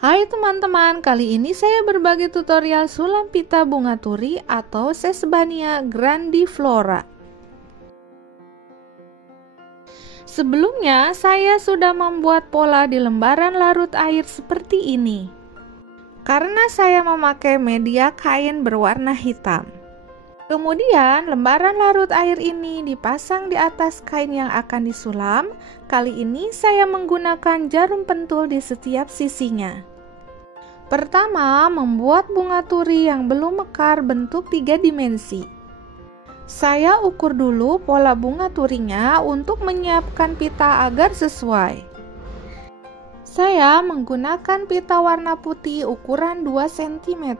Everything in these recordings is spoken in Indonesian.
Hai teman-teman, kali ini saya berbagi tutorial sulam pita bunga turi atau Sesbania grandiflora. Sebelumnya, saya sudah membuat pola di lembaran larut air seperti ini. Karena saya memakai media kain berwarna hitam. Kemudian, lembaran larut air ini dipasang di atas kain yang akan disulam. Kali ini saya menggunakan jarum pentul di setiap sisinya. Pertama, membuat bunga turi yang belum mekar bentuk 3 dimensi. Saya ukur dulu pola bunga turinya untuk menyiapkan pita agar sesuai. Saya menggunakan pita warna putih ukuran 2 cm.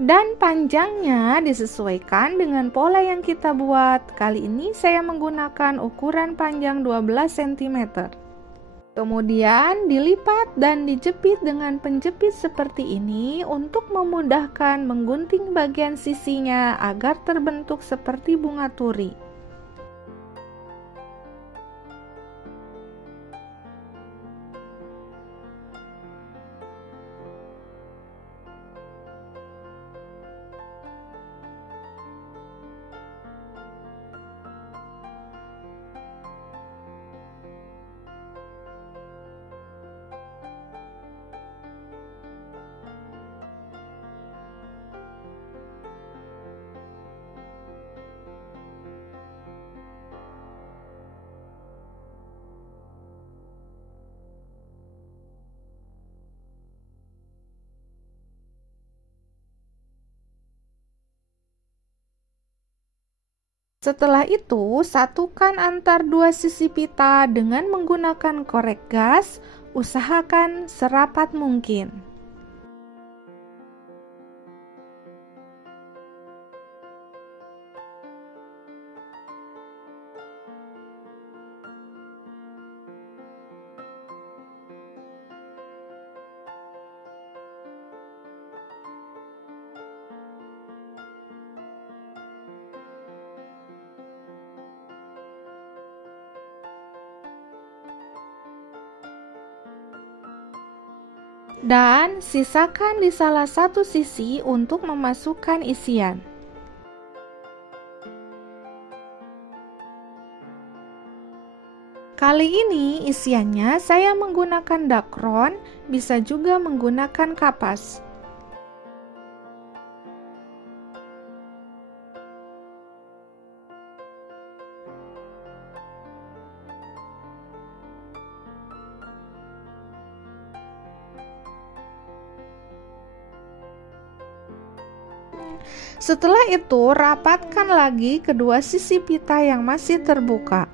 Dan panjangnya disesuaikan dengan pola yang kita buat. Kali ini saya menggunakan ukuran panjang 12 cm. Kemudian dilipat dan dijepit dengan penjepit seperti ini untuk memudahkan menggunting bagian sisinya agar terbentuk seperti bunga turi. Setelah itu, satukan antar dua sisi pita dengan menggunakan korek gas. Usahakan serapat mungkin. Dan sisakan di salah satu sisi untuk memasukkan isian. Kali ini isiannya saya menggunakan dakron, bisa juga menggunakan kapas. Setelah itu, rapatkan lagi kedua sisi pita yang masih terbuka.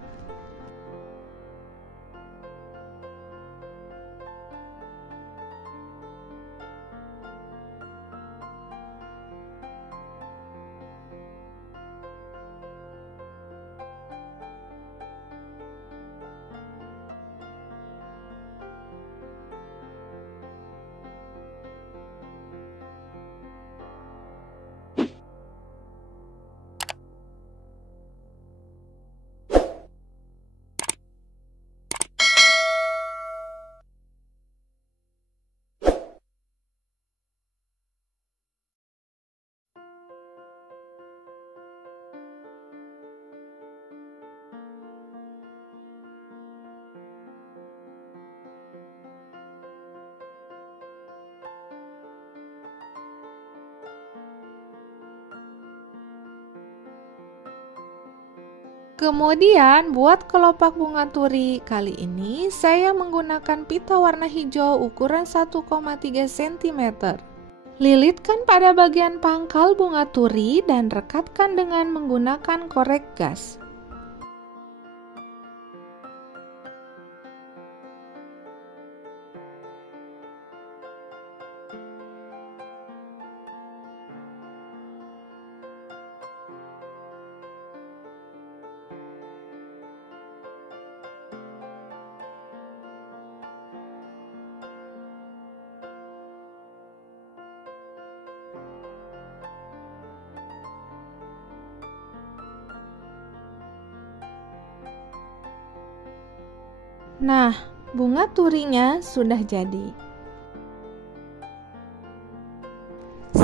Kemudian buat kelopak bunga turi. Kali ini saya menggunakan pita warna hijau ukuran 1,3 cm. Lilitkan pada bagian pangkal bunga turi dan rekatkan dengan menggunakan korek gas. Nah, bunga turinya sudah jadi.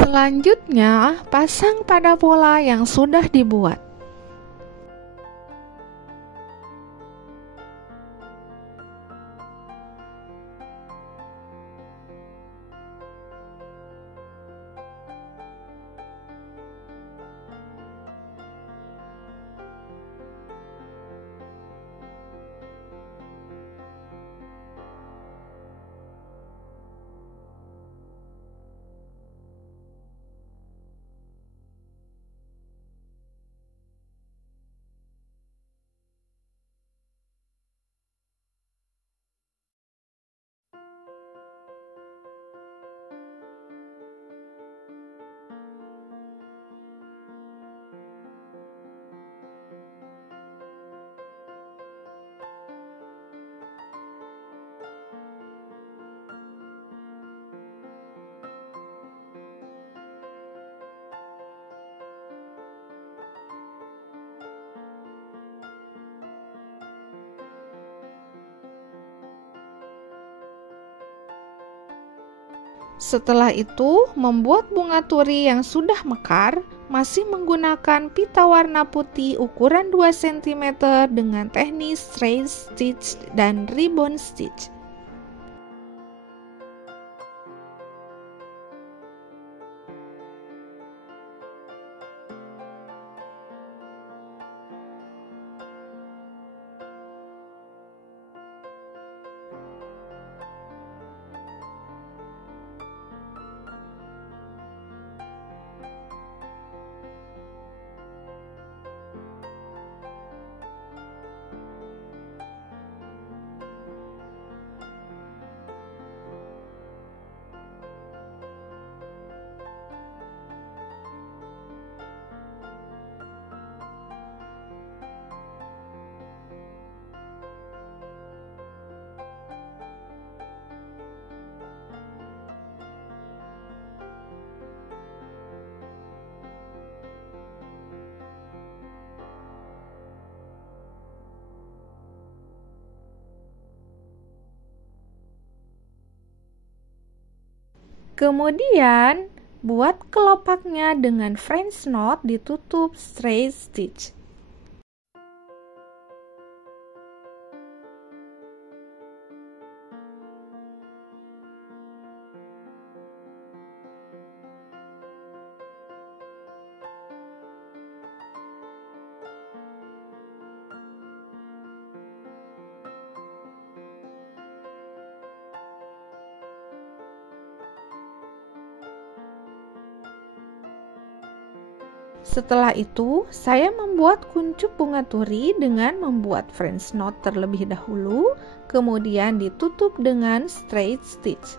Selanjutnya, pasang pada pola yang sudah dibuat. Setelah itu, membuat bunga turi yang sudah mekar masih menggunakan pita warna putih ukuran 2 cm dengan teknik straight stitch dan ribbon stitch. Kemudian, buat kelopaknya dengan French knot ditutup straight stitch. Setelah itu, saya membuat kuncup bunga turi dengan membuat French knot terlebih dahulu, kemudian ditutup dengan straight stitch.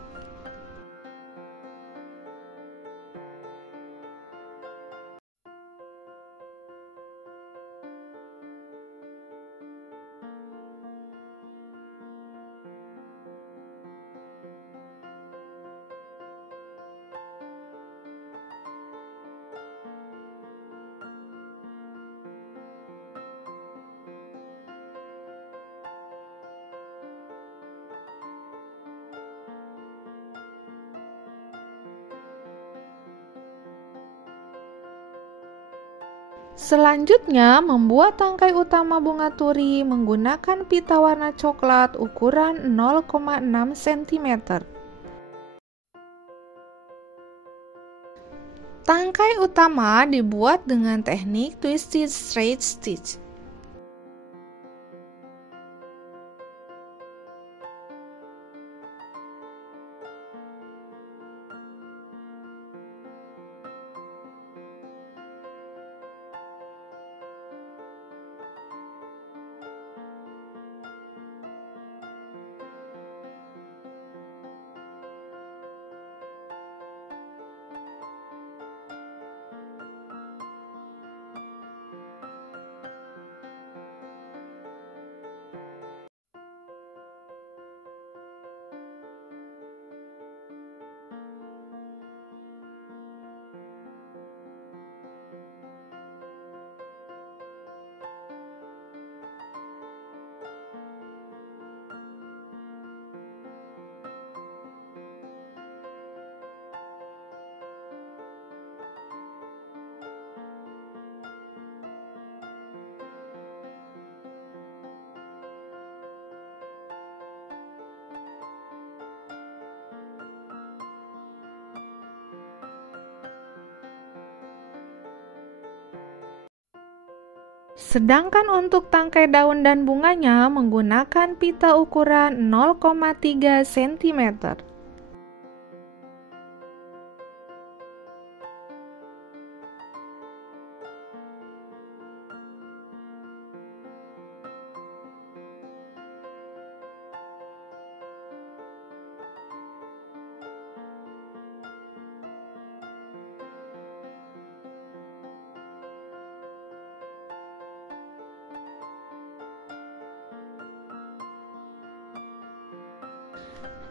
Selanjutnya, membuat tangkai utama bunga turi menggunakan pita warna coklat ukuran 0,6 cm. Tangkai utama dibuat dengan teknik twisted straight stitch. Sedangkan untuk tangkai daun dan bunganya menggunakan pita ukuran 0,3 cm.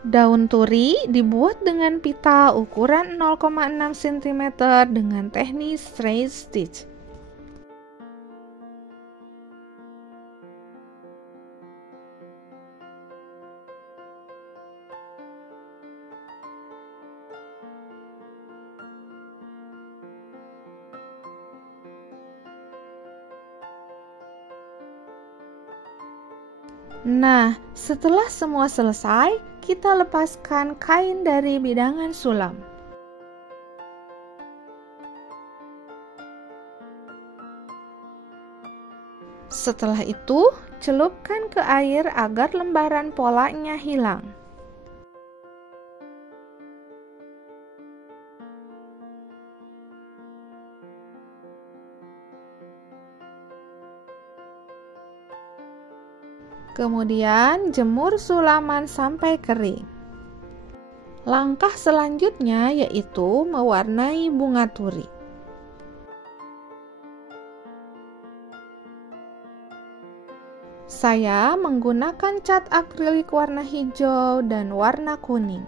Daun turi dibuat dengan pita ukuran 0,6 cm dengan teknik straight stitch. Nah, setelah semua selesai, kita lepaskan kain dari bidangan sulam. Setelah itu, celupkan ke air agar lembaran polanya hilang. Kemudian jemur sulaman sampai kering. Langkah selanjutnya yaitu mewarnai bunga turi. Saya menggunakan cat akrilik warna hijau dan warna kuning.